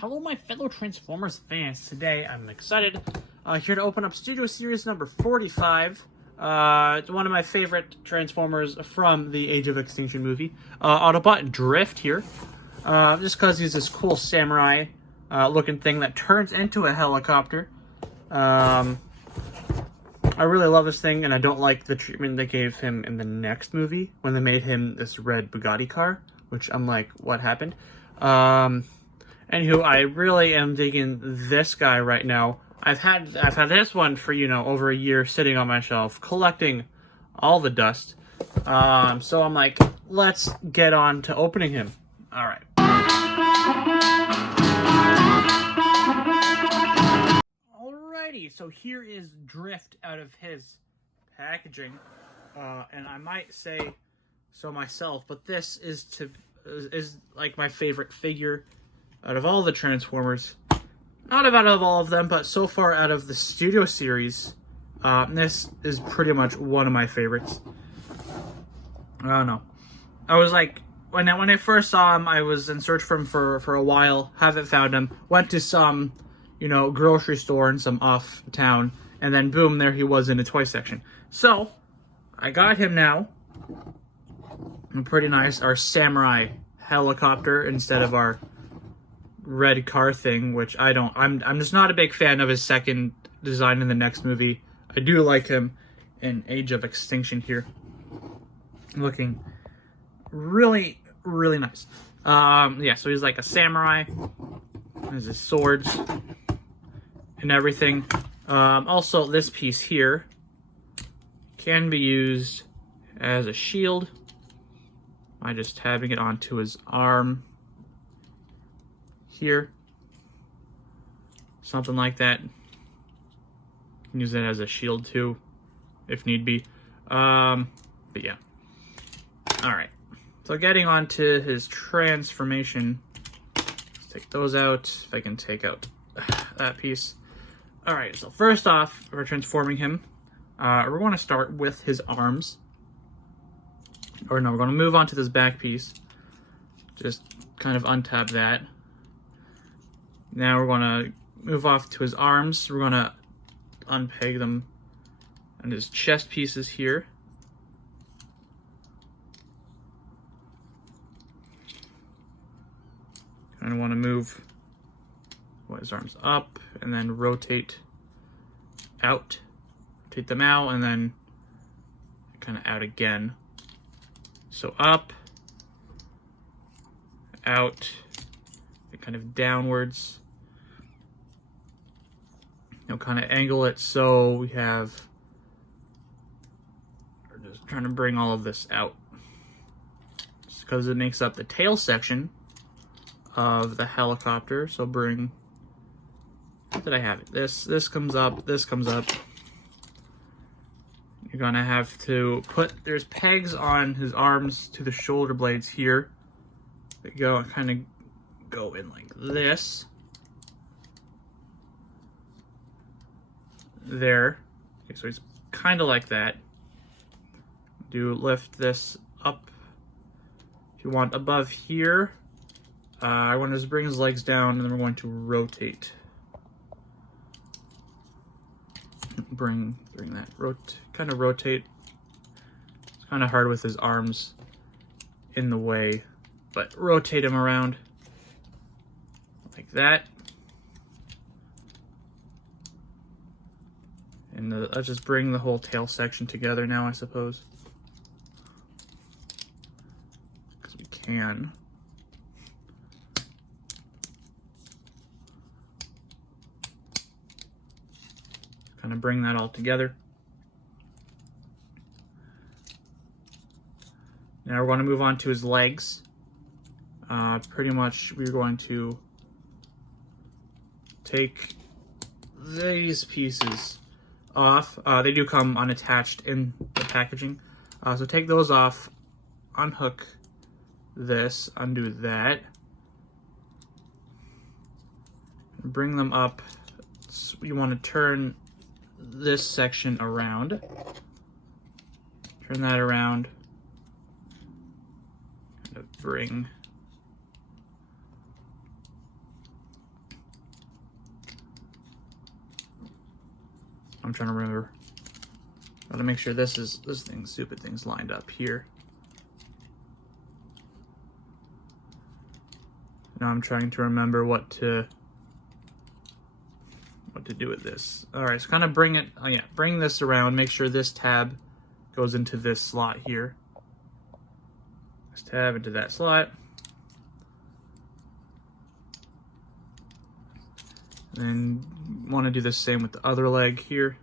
Hello, my fellow Transformers fans. Today, I'm excited here to open up Studio Series number 45. It's one of my favorite Transformers from the Age of Extinction movie. Autobot Drift here. Just because he's this cool samurai looking thing that turns into a helicopter. I really love this thing, and I don't like the treatment they gave him in the next movie when they made him this red Bugatti car, which I'm like, what happened? Anywho, I really am digging this guy right now. I've had this one for, over a year sitting on my shelf, collecting all the dust. So I'm like, let's get on to opening him. All right. Alrighty, so here is Drift out of his packaging. And I might say so myself, but this is like my favorite figure out of all the Transformers. Not out of all of them, but so far out of the Studio Series, this is pretty much one of my favorites. I don't know. I was like, when I first saw him, I was in search for him for a while, haven't found him, went to some, grocery store in some off town, and then boom, there he was in the toy section. So, I got him now. Pretty nice. Our samurai helicopter instead of our red car thing, which I'm just not a big fan of his second design in the next movie. I do like him in Age of Extinction here. Looking really, really nice. Yeah, so he's like a samurai. Has his swords and everything. Also, this piece here can be used as a shield by just tabbing it onto his arm here, something like that. You can use it as a shield too, if need be. But yeah. All right. So getting on to his transformation. Let's take those out. If I can take out that piece. All right. So first off, we're transforming him. We're going to start with his arms. Or no, we're going to move on to this back piece. Just kind of untab that. Now we're going to move off to his arms. We're going to unpeg them and his chest pieces here. Kind of want to move his arms up and then rotate out. Rotate them out and then kind of out again. So up, out, and kind of downwards. Kind of angle it so we have, we're just trying to bring all of this out. Just because it makes up the tail section of the helicopter. So bring, how did I have it? This comes up, this comes up. You're gonna have to there's pegs on his arms to the shoulder blades here. They kind of go in like this. There. Okay, so it's kind of like that. Lift this up if you want above here. I want to just bring his legs down and then we're going to rotate. Bring that, kind of rotate. It's kind of hard with his arms in the way, but rotate him around like that. And let's just bring the whole tail section together now, I suppose. Because we can. Kind of bring that all together. Now we're going to move on to his legs. Pretty much we're going to take these pieces off. They do come unattached in the packaging. So take those off, unhook this, undo that, bring them up. So you want to turn this section around. Turn that around. Kind of bring I'm trying to remember. Gotta make sure this stupid thing's lined up here. Now I'm trying to remember what to do with this. All right, so kind of bring this around. Make sure this tab goes into this slot here. This tab into that slot. And want to do the same with the other leg here.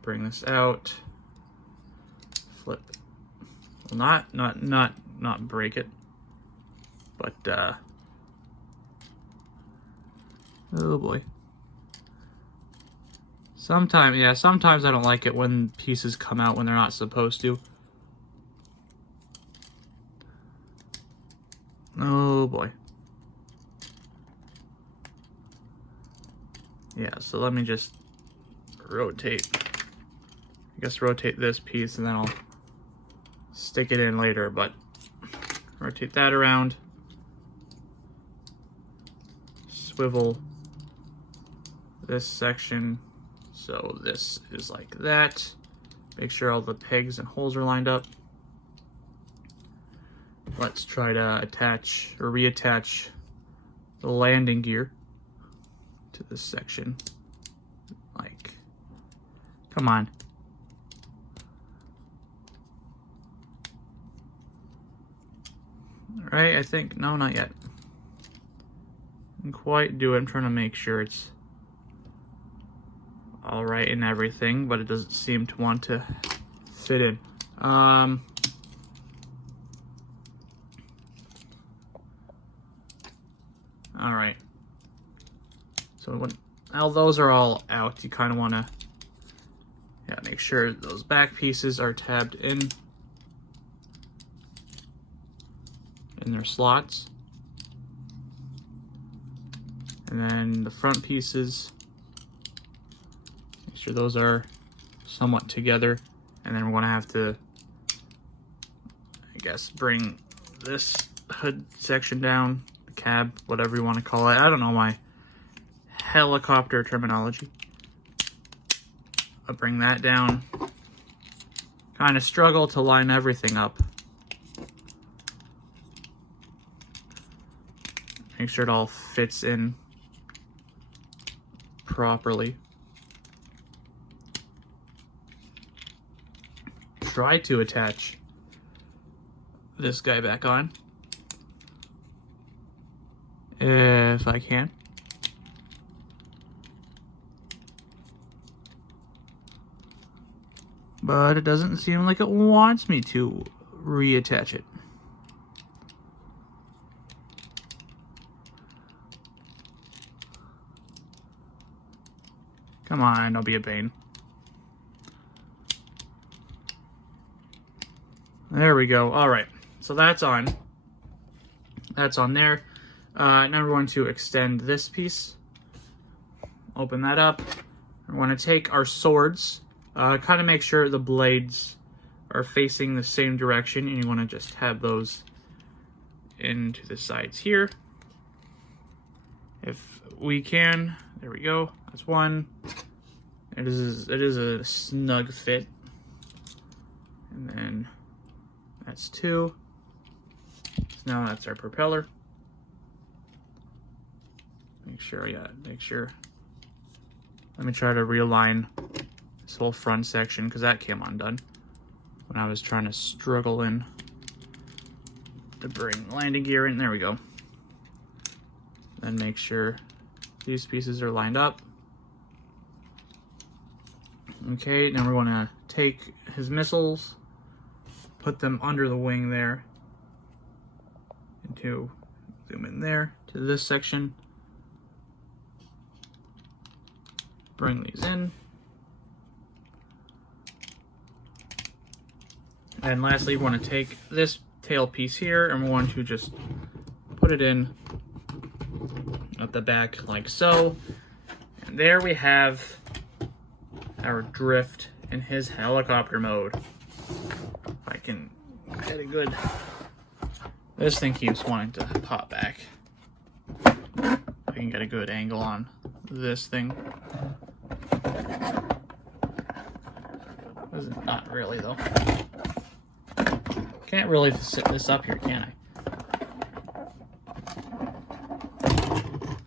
Bring this out. Flip. Well, not break it, but oh boy. Sometimes I don't like it when pieces come out when they're not supposed to. Oh boy. Yeah, so let me just rotate. I guess rotate this piece and then I'll stick it in later, but rotate that around. Swivel this section so this is like that. Make sure all the pegs and holes are lined up. Let's try to attach or reattach the landing gear to this section. Like, come on. All right, I think, no, not yet. Didn't quite do it. I'm trying to make sure it's all right and everything, but it doesn't seem to want to fit in. All right. So now those are all out, you kind of want to make sure those back pieces are tabbed in their slots. And then the front pieces, make sure those are somewhat together. And then we're going to have to, I guess, bring this hood section down, the cab, whatever you want to call it. I don't know my helicopter terminology. I'll bring that down. Kind of struggle to line everything up. Make sure it all fits in properly. Try to attach this guy back on if I can. But it doesn't seem like it wants me to reattach it. Come on, don't be a pain. There we go. All right, so that's on. That's on there. Now we're going to extend this piece. Open that up. We're going to take our swords. Kind of make sure the blades are facing the same direction, and you want to just have those into the sides here. If we can, there we go. That's one. It is a snug fit. And then that's two. So now that's our propeller. Make sure. Let me try to realign this whole front section because that came undone when I was trying to struggle in to bring landing gear in. There we go. Then make sure these pieces are lined up. Okay, now we're going to take his missiles, put them under the wing there, and to zoom in there to this section. Bring these in. And lastly, we want to take this tail piece here and we want to just put it in at the back like so. And there we have our Drift in his helicopter mode. If I can get a good... This thing keeps wanting to pop back. If I can get a good angle on this thing. Not really, though. Can't really sit this up here, can I?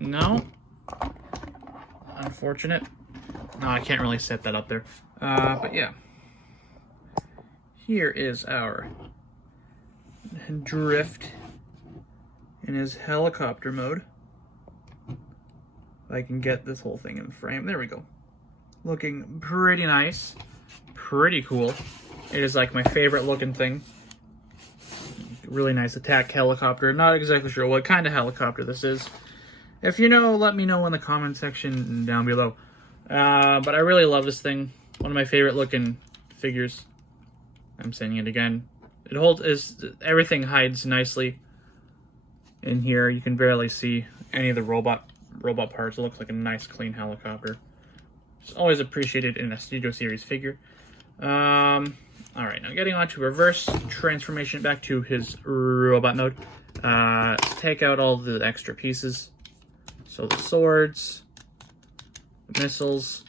No. Unfortunate. No, I can't really set that up there. But yeah. Here is our Drift in his helicopter mode. If I can get this whole thing in frame. There we go. Looking pretty nice. Pretty cool. It is like my favorite looking thing. Really nice attack helicopter. Not exactly sure what kind of helicopter this is. If you know, let me know in the comment section down below. But I really love this thing. One of my favorite looking figures. I'm saying it again. It holds everything hides nicely in here. You can barely see any of the robot parts. It looks like a nice clean helicopter. It's always appreciated in a Studio Series figure. Alright, now getting on to reverse transformation back to his robot mode. Take out all the extra pieces. So the swords, the missiles,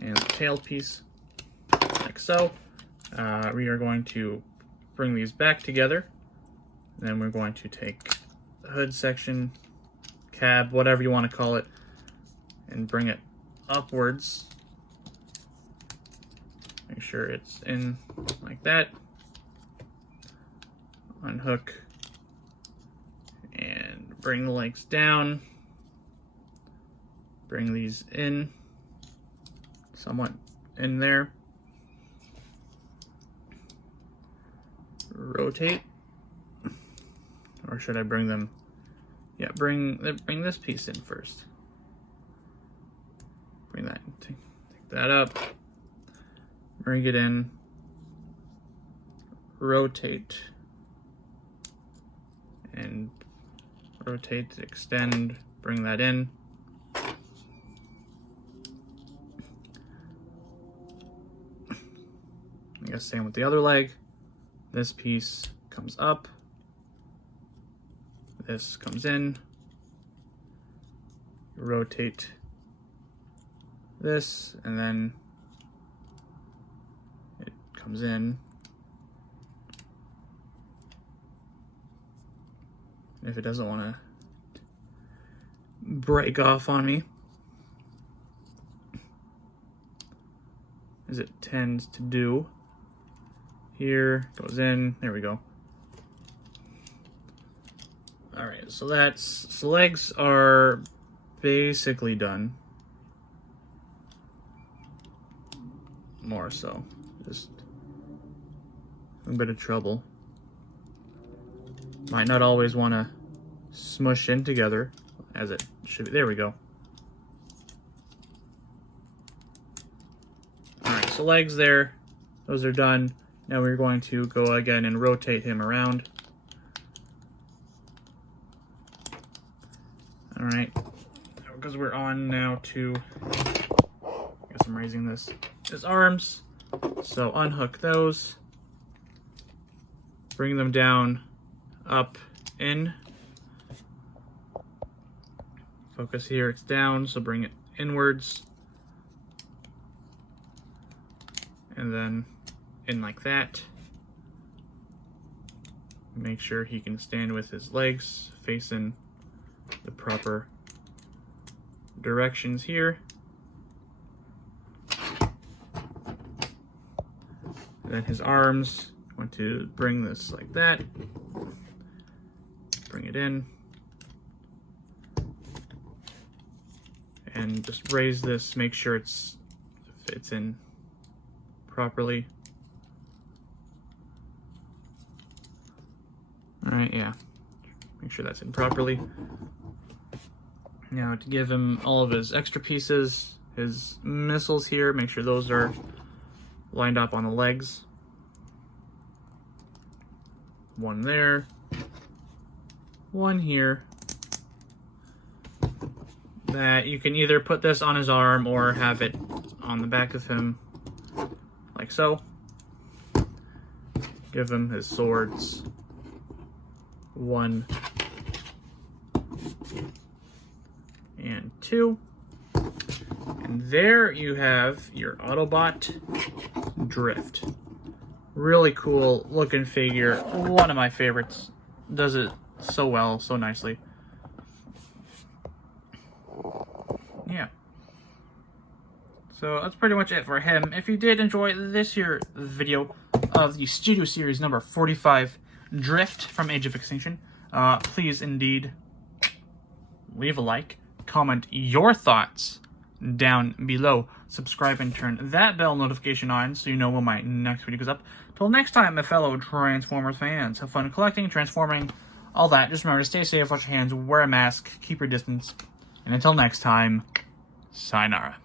and the tail piece, like so. We are going to bring these back together. Then we're going to take the hood section, cab, whatever you want to call it, and bring it upwards. Make sure it's in like that. Unhook and bring the legs down. Bring these in, somewhat in there. Rotate, or should I bring them? Yeah, bring this piece in first. Bring that, take that up. Bring it in. Rotate, and rotate, extend. Bring that in. I guess same with the other leg. This piece comes up, this comes in, rotate this, and then it comes in. If it doesn't want to break off on me, as it tends to do. Here, goes in, there we go. Alright, so legs are basically done. More so. Just a bit of trouble. Might not always want to smush in together as it should be. There we go. Alright, so legs there. Those are done. Now we're going to go again and rotate him around. Alright, because we're on now to, I guess I'm raising this, his arms. So unhook those, bring them down, up, in. Focus here, it's down, so bring it inwards. And then in like that. Make sure he can stand with his legs facing the proper directions here. And then his arms, going to bring this like that. Bring it in. And just raise this, make sure it fits in properly. Alright, yeah. Make sure that's in properly. Now to give him all of his extra pieces, his missiles here, make sure those are lined up on the legs. One there. One here. That you can either put this on his arm or have it on the back of him, like so. Give him his swords. 1 and 2, And there you have your Autobot Drift. Really cool looking figure. One of my favorites. Does it so well, so nicely. Yeah. So that's pretty much it for him. If you did enjoy this here video of the Studio Series number 45 Drift from Age of Extinction, please indeed leave a like, comment your thoughts down below, subscribe and turn that bell notification on so you know when my next video goes up. Till next time, my fellow Transformers fans, have fun collecting, transforming, all that. Just remember to stay safe, wash your hands, wear a mask, keep your distance, and until next time, sayonara.